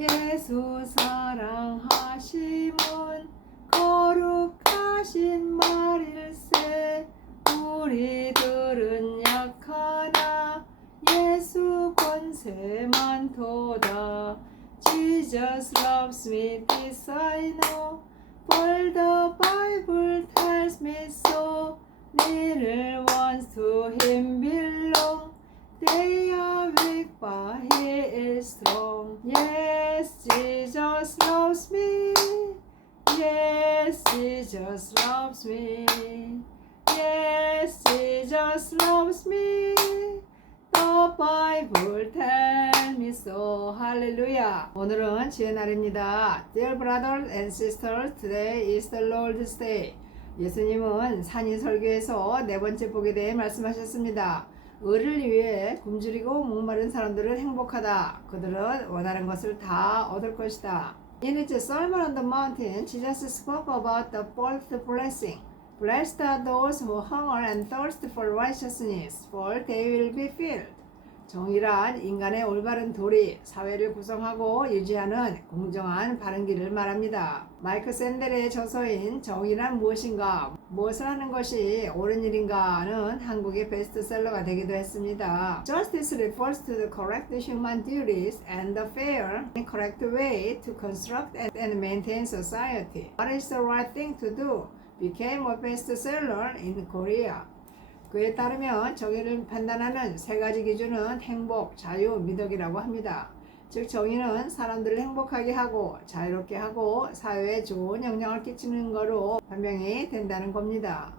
예수 사랑하심은 거룩하신 말일세. 우리들은 약하나 예수 권세 많도다. Jesus loves me, this I know, for the Bible tells me so. Little ones to him belong, they are weak but he is strong. Yes, Jesus loves me. Yes, Jesus loves me. Yes, Jesus loves me. The Bible tells me so. 할렐루야. 오늘은 주의 날입니다. Dear brothers and sisters, today is the Lord's Day. 예수님은 산이 설교에서 네 번째 복에 대해 말씀하셨습니다. 의를 위해 굶주리고 목마른 사람들은 행복하다. 그들은 원하는 것을 다 얻을 것이다. In his Sermon on the Mountain, Jesus spoke about the fourth blessing. Blessed are those who hunger and thirst for righteousness, for they will be filled. 정의란 인간의 올바른 도리, 사회를 구성하고 유지하는 공정한 바른 길을 말합니다. 마이크 샌델의 저서인 정의란 무엇인가, 무엇을 하는 것이 옳은 일인가는 한국의 베스트셀러가 되기도 했습니다. Justice refers to the correct human duties and the fair and correct way to construct and maintain society. What is the right thing to do? became a bestseller in Korea. 그에 따르면 정의를 판단하는 세 가지 기준은 행복, 자유, 미덕이라고 합니다. 즉 정의는 사람들을 행복하게 하고 자유롭게 하고 사회에 좋은 영향을 끼치는 거로 판명이 된다는 겁니다.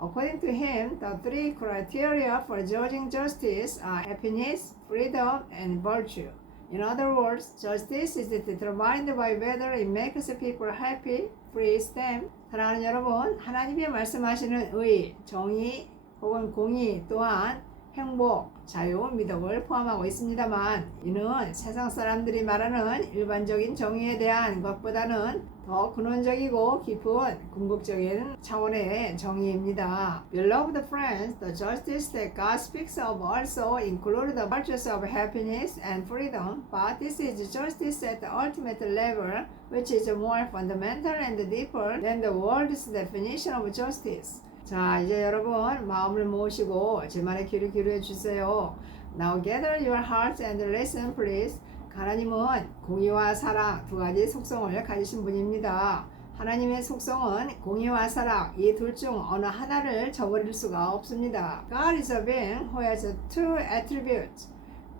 According to him, the three criteria for judging justice are happiness, freedom, and virtue. In other words, justice is determined by whether it makes people happy, frees them. 사랑하는 여러분, 하나님이 말씀하시는 의, 정의, 혹은 공의 또한 행복, 자유, 미덕을 포함하고 있습니다만 이는 세상 사람들이 말하는 일반적인 정의에 대한 것보다는 더 근원적이고 깊은 궁극적인 차원의 정의입니다. Beloved friends, the justice that God speaks of also include the virtues of happiness and freedom, but this is justice at the ultimate level, which is more fundamental and deeper than the world's definition of justice. 자, 이제 여러분 마음을 모으시고 제 말에 귀를 기울여 주세요. Now gather your hearts and listen, please. 하나님은 공의와 사랑 두 가지 속성을 가지신 분입니다. 하나님의 속성은 공의와 사랑 이 둘 중 어느 하나를 저버릴 수가 없습니다. God is a being who has two attributes,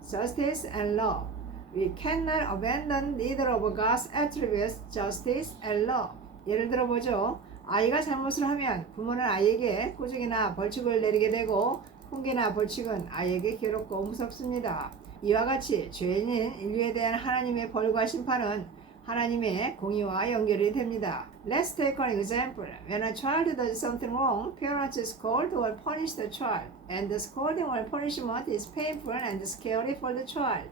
justice and love. We cannot abandon either of God's attributes, justice and love. 예를 들어 보죠. 아이가 잘못을 하면 부모는 아이에게 꾸중이나 벌칙을 내리게 되고 훈계나 벌칙은 아이에게 괴롭고 무섭습니다. 이와 같이 죄인인 인류에 대한 하나님의 벌과 심판은 하나님의 공의와 연결이 됩니다. Let's take an example. When a child does something wrong, parents scold or punish the child, and the scolding or punishment is painful and scary for the child.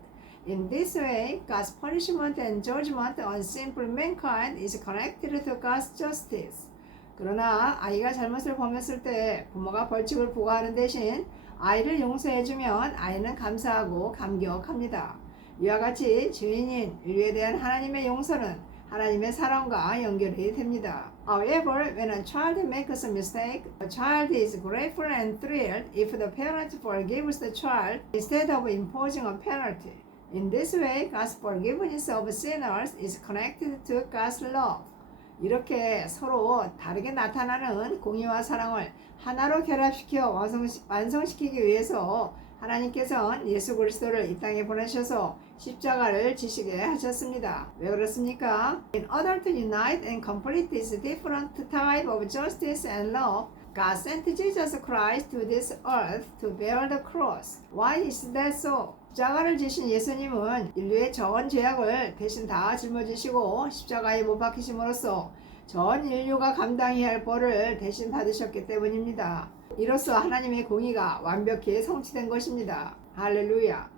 In this way, God's punishment and judgment on simple mankind is connected to God's justice. 그러나 아이가 잘못을 범했을 때 부모가 벌칙을 부과하는 대신 아이를 용서해주면 아이는 감사하고 감격합니다. 이와 같이 죄인인 인류에 대한 하나님의 용서는 하나님의 사랑과 연결이 됩니다. However, when a child makes a mistake, a child is grateful and thrilled if the parent forgives the child instead of imposing a penalty. In this way, God's forgiveness of sinners is connected to God's love. 이렇게 서로 다르게 나타나는 공의와 사랑을 하나로 결합시켜 완성시키기 위해서 하나님께서는 예수 그리스도를 이 땅에 보내셔서 십자가를 지시게 하셨습니다. 왜 그렇습니까? In order to unite and complete this different type of justice and love, God sent Jesus Christ to this earth to bear the cross. Why is that so? 십자가를 지신 예수님은 인류의 전 죄악을 대신 다 짊어지시고 십자가에 못 박히심으로써 전 인류가 감당해야 할 벌을 대신 받으셨기 때문입니다. 이로써 하나님의 공의가 완벽히 성취된 것입니다. 할렐루야.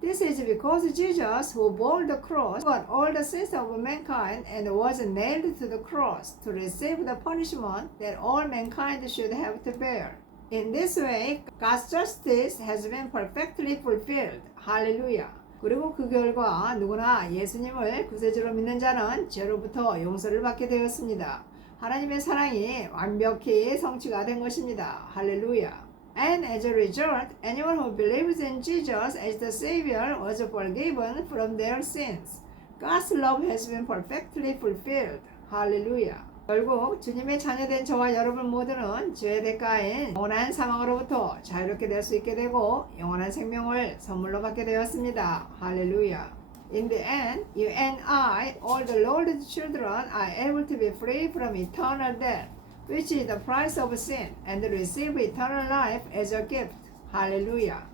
This is because Jesus, who bore the cross, got all the sins of mankind and was nailed to the cross to receive the punishment that all mankind should have to bear. In this way, God's justice has been perfectly fulfilled. Hallelujah. 그리고 그 결과 누구나 예수님을 구세주로 믿는 자는 죄로부터 용서를 받게 되었습니다. 하나님의 사랑이 완벽히 성취가 된 것입니다. 할렐루야. And as a result, anyone who believes in Jesus as the Savior was forgiven from their sins. God's love has been perfectly fulfilled. 할렐루야. 결국 주님의 자녀된 저와 여러분 모두는 죄의 대가인 영원한 사망으로부터 자유롭게 될 수 있게 되고 영원한 생명을 선물로 받게 되었습니다. 할렐루야. In the end, you and I, all the Lord's children, are able to be free from eternal death, which is the price of sin, and receive eternal life as a gift. 할렐루야.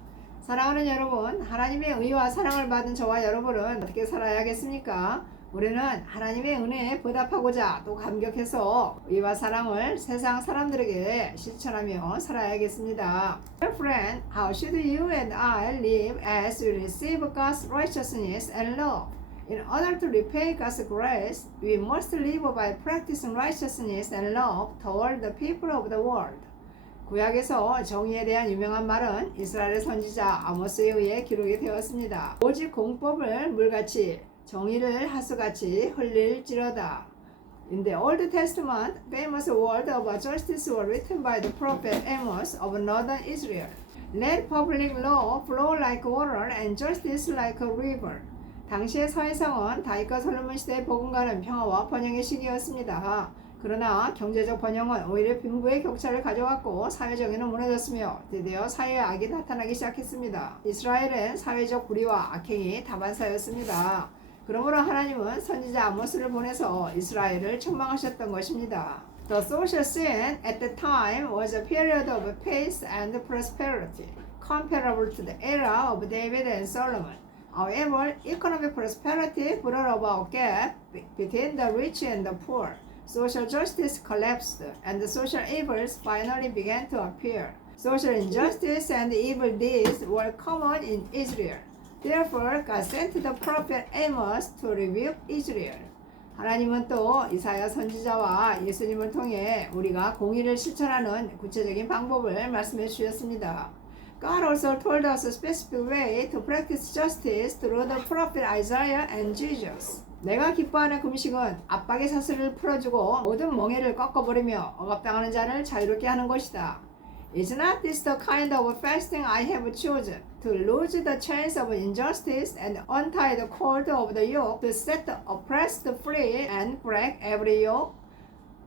사랑하는 여러분, 하나님의 의와 사랑을 받은 저와 여러분은 어떻게 살아야겠습니까? 우리는 하나님의 은혜에 보답하고자 또 감격해서 의와 사랑을 세상 사람들에게 실천하며 살아야겠습니다. Dear friend, how should you and I live as we receive God's righteousness and love? In order to repay God's grace, we must live by practicing righteousness and love toward the people of the world. 구약에서 정의에 대한 유명한 말은 이스라엘의 선지자 아모스에 의해 기록이 되었습니다. 오직 공법을 물같이 정의를 하수같이 흘릴지로다. In the Old Testament, famous words of justice were written by the prophet Amos of northern Israel. Let public law flow like water and justice like a river. 당시의 사회상은 다윗과 솔로몬 시대의 복음과는 평화와 번영의 시기였습니다. 그러나 경제적 번영은 오히려 빈부의 격차를 가져왔고 사회정의는 무너졌으며 드디어 사회의 악이 나타나기 시작했습니다. 이스라엘은 사회적 불의와 악행이 다반사였습니다. 그러므로 하나님은 선지자 아모스를 보내서 이스라엘을 책망하셨던 것입니다. The social scene at the time was a period of peace and prosperity, comparable to the era of David and Solomon. However, economic prosperity brought about a gap between the rich and the poor. Social justice collapsed, and the social evils finally began to appear. Social injustice and evil deeds were common in Israel. Therefore, God sent the prophet Amos to rebuke Israel. 하나님은 또 이사야 선지자와 예수님을 통해 우리가 공의를 실천하는 구체적인 방법을 말씀해 주셨습니다. God also told us a specific way to practice justice through the prophet Isaiah and Jesus. 내가 기뻐하는 금식은 압박의 사슬을 풀어주고 모든 멍에를 꺾어버리며 억압당하는 자를 자유롭게 하는 것이다. Is not this the kind of fasting I have chosen, to loose the chains of injustice and untie the cord of the yoke, to set the oppressed free and break every yoke?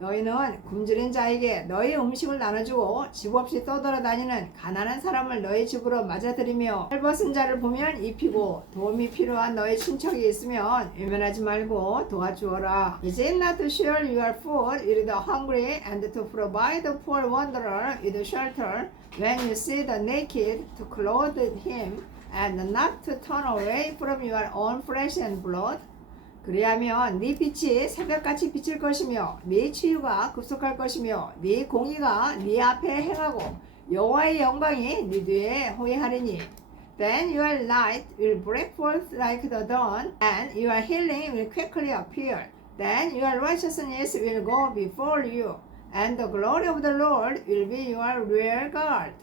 너희는 굶주린 자에게 너희 음식을 나눠주고 집 없이 떠돌아다니는 가난한 사람을 너희 집으로 맞아들이며 헐벗은 자를 보면 입히고 도움이 필요한 너희 친척이 있으면 외면하지 말고 도와주어라. Is it not to share your food with the hungry and to provide the poor wanderer with shelter when you see the naked to clothe him and not to turn away from your own flesh and blood? 그리하면 네 빛이 새벽같이 비칠 것이며 네 치유가 급속할 것이며 네 공의가 네 앞에 행하고 여호와의 영광이 네 뒤에 호위하리니. Then your light will break forth like the dawn, and your healing will quickly appear. Then your righteousness will go before you, and the glory of the Lord will be your rear guard.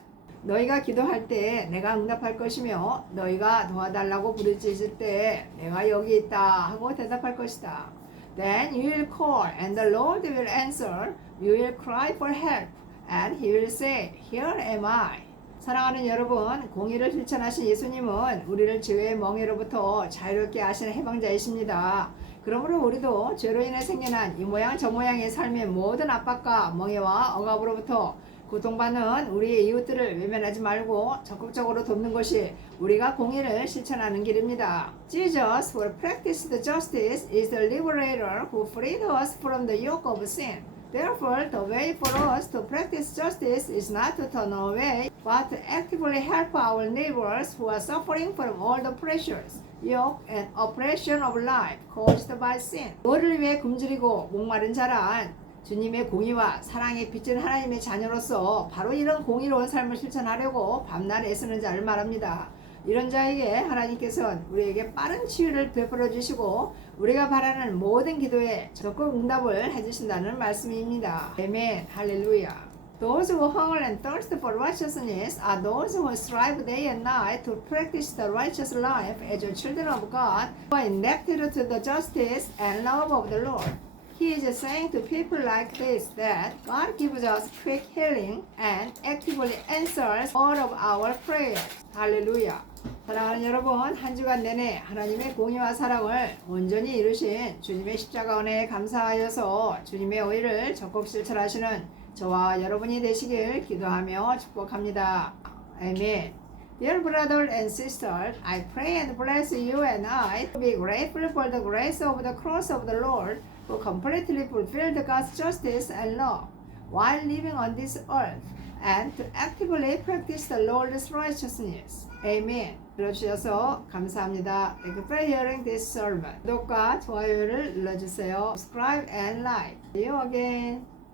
너희가 기도할 때 내가 응답할 것이며 너희가 도와달라고 부르짖을 때 내가 여기 있다 하고 대답할 것이다. Then you will call and the Lord will answer. You will cry for help and He will say, Here am I. 사랑하는 여러분, 공의를 실천하신 예수님은 우리를 죄의 멍에로부터 자유롭게 하시는 해방자이십니다. 그러므로 우리도 죄로 인해 생겨난 이 모양 저 모양의 삶의 모든 압박과 멍에와 억압으로부터 고통받는 우리의 이웃들을 외면하지 말고 적극적으로 돕는 것이 우리가 공의를 실천하는 길입니다. Jesus, who practiced justice, is the liberator who freed us from the yoke of sin. Therefore, the way for us to practice justice is not to turn away, but to actively help our neighbors who are suffering from all the pressures, yoke, and oppression of life caused by sin. 너를 위해 굶주리고 목마른 자란 주님의 공의와 사랑에 빚진 하나님의 자녀로서 바로 이런 공의로운 삶을 실천하려고 밤낮 애쓰는 자를 말합니다. 이런 자에게 하나님께서는 우리에게 빠른 치유를 베풀어 주시고 우리가 바라는 모든 기도에 적극 응답을 해주신다는 말씀입니다. 아멘. 할렐루야. Those who hunger and thirst for righteousness are those who strive day and night to practice the righteous life as children of God, who are enacted to the justice and love of the Lord. He is saying to people like this that God gives us quick healing and actively answers all of our prayers. 할렐루야. 사랑하는 여러분, 한 주간 내내 하나님의 공의와 사랑을 온전히 이루신 주님의 십자가 은혜에 감사하여서 주님의 의를 적극 실천하시는 저와 여러분이 되시길 기도하며 축복합니다. 아멘. Dear brothers and sisters, I pray and bless you and I to be grateful for the grace of the cross of the Lord, who completely fulfilled God's justice and law while living on this earth, and to actively practice the Lord's righteousness. Amen. 들어주셔서 감사합니다. Thank you for hearing this sermon. 구독과 좋아요를 눌러주세요. Subscribe and like. See you again.